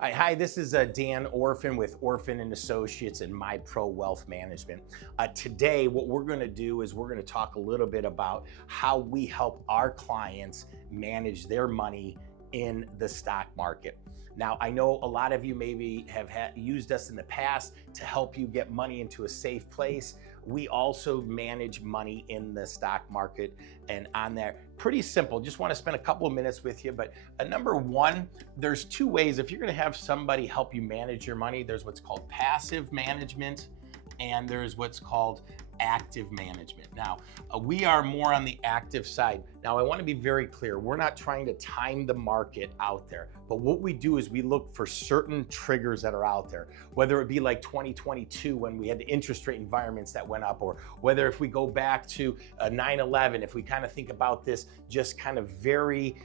Hi, this is Dan Orfin with Orfin and Associates and MiPro Wealth Management. Today, what we're going to do is we're going to talk a little bit about how we help our clients manage their money in the stock market. Now, I know a lot of you maybe have used us in the past to help you get money into a safe place. We also manage money in the stock market and on there. Pretty simple. Just want to spend a couple of minutes with you. But number one, there's two ways. If you're going to have somebody help you manage your money, there's what's called passive management and there's what's called active management. Now, we are more on the active side. Now, I want to be very clear. We're not trying to time the market out there, but what we do is we look for certain triggers that are out there, whether it be like 2022 when we had the interest rate environments that went up, or whether if we go back to 9/11, if we kind of think about this just kind of very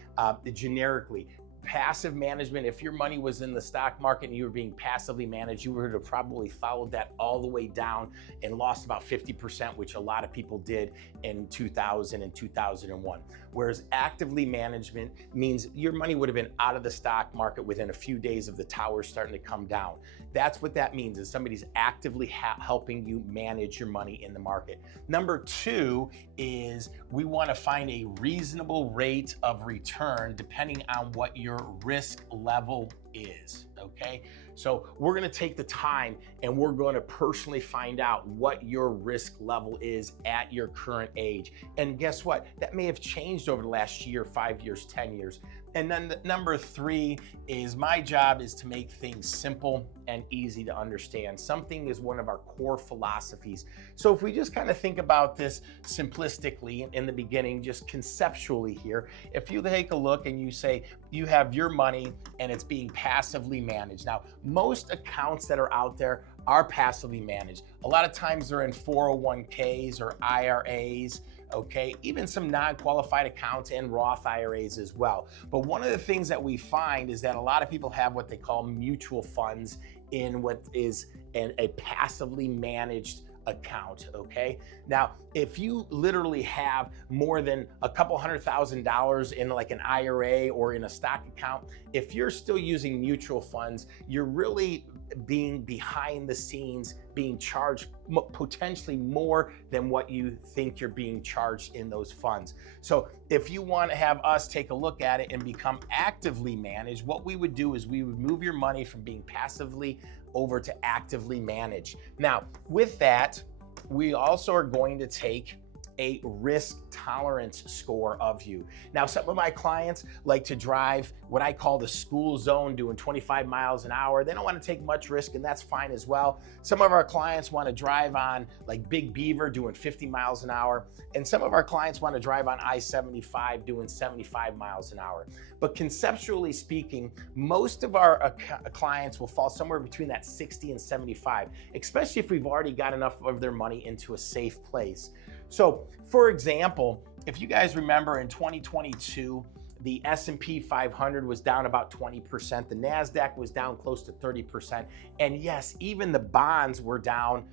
generically. Passive management, if your money was in the stock market and you were being passively managed, you would have probably followed that all the way down and lost about 50%, which a lot of people did in 2000 and 2001. Whereas actively management means your money would have been out of the stock market within a few days of the towers starting to come down. That's what that means, is somebody's actively helping you manage your money in the market. Number two is we want to find a reasonable rate of return depending on what your risk level is, okay? So we're gonna take the time and we're gonna personally find out what your risk level is at your current age. And guess what? That may have changed over the last year, 5 years, 10 years. And then number three is my job is to make things simple and easy to understand. Something is one of our core philosophies. So if we just kind of think about this simplistically in the beginning, just conceptually here, if you take a look and you say you have your money and it's being passively managed. Now, most accounts that are out there are passively managed. A lot of times they're in 401ks or IRAs, okay? Even some non-qualified accounts and Roth IRAs as well. But one of the things that we find is that a lot of people have what they call mutual funds in what is a passively managed account, okay? Now, if you literally have more than a couple $100,000 in like an IRA or in a stock account, if you're still using mutual funds, you're really being behind the scenes, being charged potentially more than what you think you're being charged in those funds. So if you want to have us take a look at it and become actively managed, what we would do is we would move your money from being passively over to actively managed. Now, with that, we also are going to take a risk tolerance score of you. Now, some of my clients like to drive what I call the school zone, doing 25 miles an hour. They don't want to take much risk, and that's fine as well. Some of our clients want to drive on like Big Beaver, doing 50 miles an hour. And some of our clients want to drive on I-75, doing 75 miles an hour. But conceptually speaking, most of our clients will fall somewhere between that 60 and 75, especially if we've already got enough of their money into a safe place. So, for example, if you guys remember in 2022, the S&P 500 was down about 20%, the NASDAQ was down close to 30%, and yes, even the bonds were down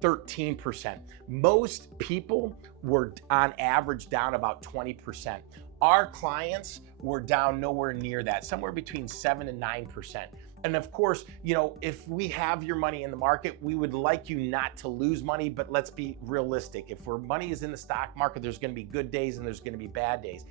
13%. Most people were on average down about 20%. Our clients were down nowhere near that, somewhere between 7 and 9%. And of course, you know, if we have your money in the market, we would like you not to lose money, but let's be realistic. If our money is in the stock market, there's going to be good days and there's going to be bad days.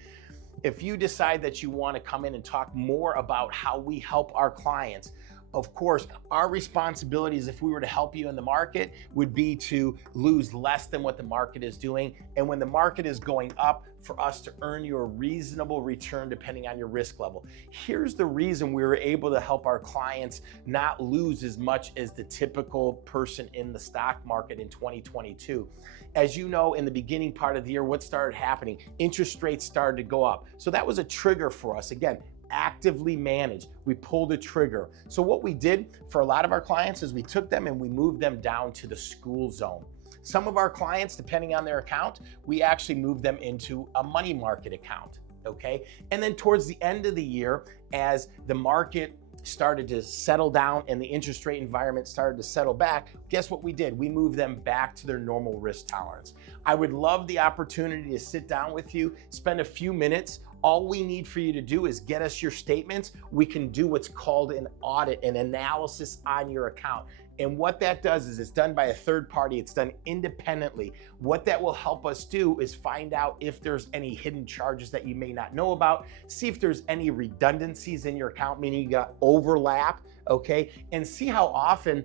If you decide that you want to come in and talk more about how we help our clients, of course, our responsibilities, if we were to help you in the market, would be to lose less than what the market is doing. And when the market is going up, for us to earn you a reasonable return depending on your risk level. Here's the reason we were able to help our clients not lose as much as the typical person in the stock market in 2022. As you know, in the beginning part of the year, what started happening? Interest rates started to go up. So that was a trigger for us. Again, actively managed. We pulled a trigger. So what we did for a lot of our clients is we took them and we moved them down to the school zone. Some of our clients, depending on their account, we actually moved them into a money market account, okay? And then towards the end of the year, as the market started to settle down and the interest rate environment started to settle back, guess what we did? We moved them back to their normal risk tolerance. I would love the opportunity to sit down with you, spend a few minutes. All we need for you to do is get us your statements. We can do what's called an audit, an analysis on your account. And what that does is it's done by a third party. It's done independently. What that will help us do is find out if there's any hidden charges that you may not know about, see if there's any redundancies in your account, meaning you got overlap, okay? And see how often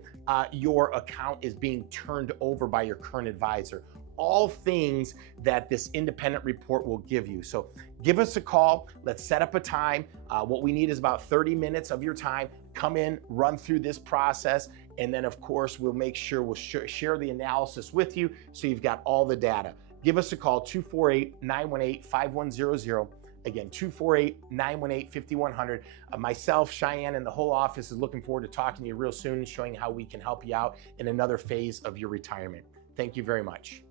your account is being turned over by your current advisor. All things that this independent report will give you. So give us a call. Let's set up a time. What we need is about 30 minutes of your time. Come in, run through this process, and then of course we'll make sure we'll share the analysis with you so you've got all the data. Give us a call, 248-918-5100. Again, 248-918-5100. Myself, Cheyenne, and the whole office is looking forward to talking to you real soon, showing how we can help you out in another phase of your retirement. Thank you very much.